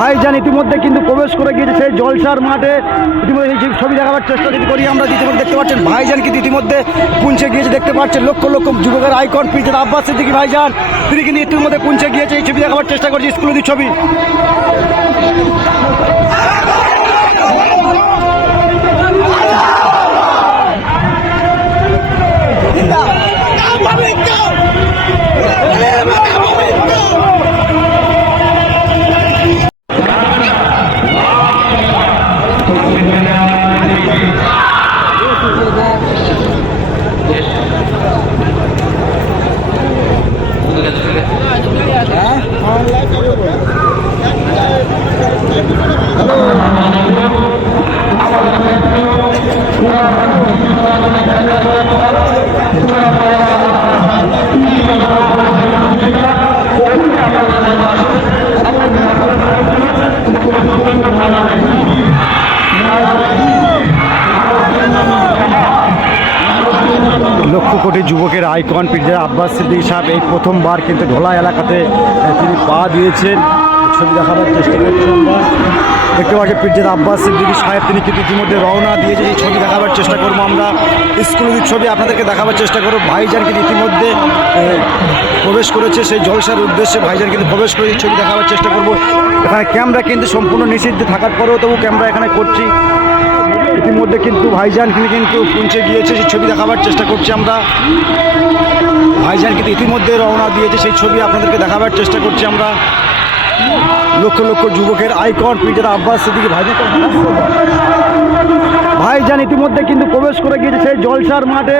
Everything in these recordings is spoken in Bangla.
ভাইজান ইতিমধ্যে কিন্তু প্রবেশ করে গিয়েছে সেই জলসার মাঠে। ইতিমধ্যে সেই ছবি দেখাবার চেষ্টা যদি করি, আমরা ইতিমধ্যে দেখতে পাচ্ছেন ভাইজান কিন্তু ইতিমধ্যে পুঁছে গিয়েছে, দেখতে পাচ্ছেন লক্ষ লক্ষ যুবকের আইকন পিছের আব্বাস সিদ্দিকি ভাইজান তিনি কিন্তু ইতিমধ্যে পুঞ্চে গিয়েছে, এই ছবি দেখাবার চেষ্টা করছে স্কুলের ছবি। লক্ষ কোটি যুবকের আইকন পির্জা আব্বাস সিদ্দিক সাহেব এই প্রথমবার কিন্তু ঢোলা এলাকাতে তিনি পা দিয়েছেন। ছবি দেখাবার চেষ্টা করছি আমরা। দেখতে পাচ্ছি পির্জাদ আব্বাস সিদ্দিকী সাহেব, তিনি কিন্তু ইতিমধ্যে রওনা দিয়েছে এই ছবি দেখাবার চেষ্টা করব আমরা। স্কুলের ছবি আপনাদেরকে দেখাবার চেষ্টা করব। ভাইজান কিন্তু ইতিমধ্যে প্রবেশ করেছে। সেই জলসার উদ্দেশ্যে ভাইজান কিন্তু প্রবেশ করে ছবি দেখাবার চেষ্টা করব। এখানে ক্যামেরা কিন্তু সম্পূর্ণ নিষিদ্ধ থাকার পরেও তবু ক্যামেরা এখানে করছি। ইতিমধ্যে কিন্তু ভাইজান তিনি কিন্তু পৌঁছে গিয়েছে, সেই ছবি দেখাবার চেষ্টা করছি আমরা ভাইজান কিন্তু ইতিমধ্যে রওনা দিয়েছে, সেই ছবি আপনাদেরকে দেখাবার চেষ্টা করছি আমরা লক্ষ লক্ষ যুবকের আইকন পিটার আব্বাস সেদিকে ভাইজান। ভাইজান ইতিমধ্যে কিন্তু প্রবেশ করে গিয়েছে সেই জলসার মাঠে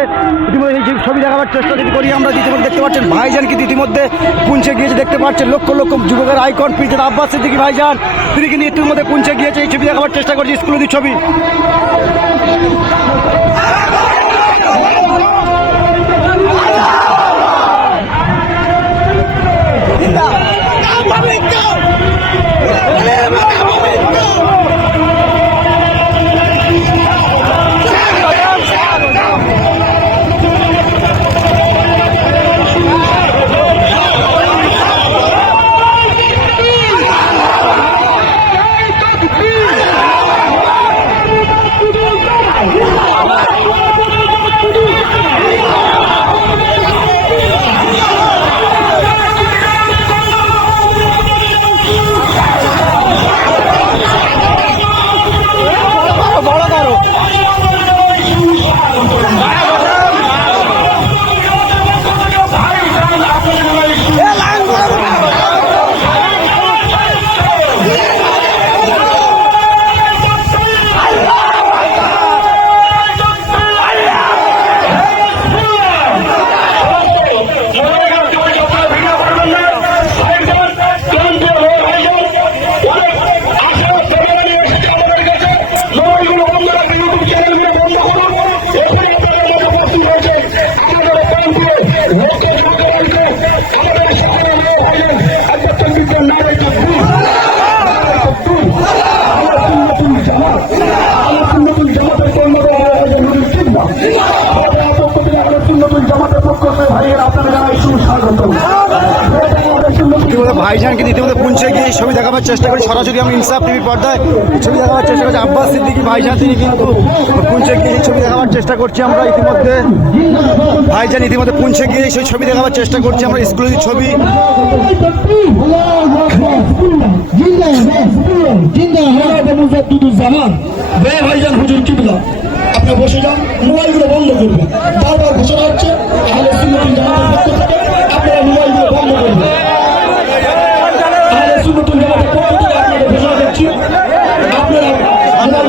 ইতিমধ্যে সেই ছবি দেখাবার চেষ্টা যদি করি আমরা ইতিমধ্যে দেখতে পাচ্ছেন ভাইজান কিন্তু ইতিমধ্যে পুঞ্চে গিয়েছে দেখতে পাচ্ছেন লক্ষ লক্ষ যুবকের আইকন পিজের আব্বাস সিদ্দিকি ভাইজান তিনি কিন্তু ইতিমধ্যে পুঞ্চে গিয়েছে এই ছবি দেখাবার চেষ্টা করছি স্কুলের ছবি ইতিমধ্যে ভাইজান কিন্তু ইতিমধ্যে পুঞ্চে গিয়ে ছবি দেখাবার চেষ্টা করি। সরাসরি আমি ইনসাফ টিভির পর্দায় ছবি দেখাবার চেষ্টা করছি আব্বাস সিদ্দিকি, ভাইজান, তিনি কিন্তু পুঞ্চে গিয়ে ছবি দেখাবার চেষ্টা করছি আমরা ইতিমধ্যে। ভাইজান ইতিমধ্যে পুঞ্চে গিয়ে সেই ছবি দেখাবার চেষ্টা করছি আমরা, স্কুলের ছবি। ভাইজান বসে যান, মোবাইলগুলো বন্ধ করবেন। বারবার ঘোষণা হচ্ছে আমরা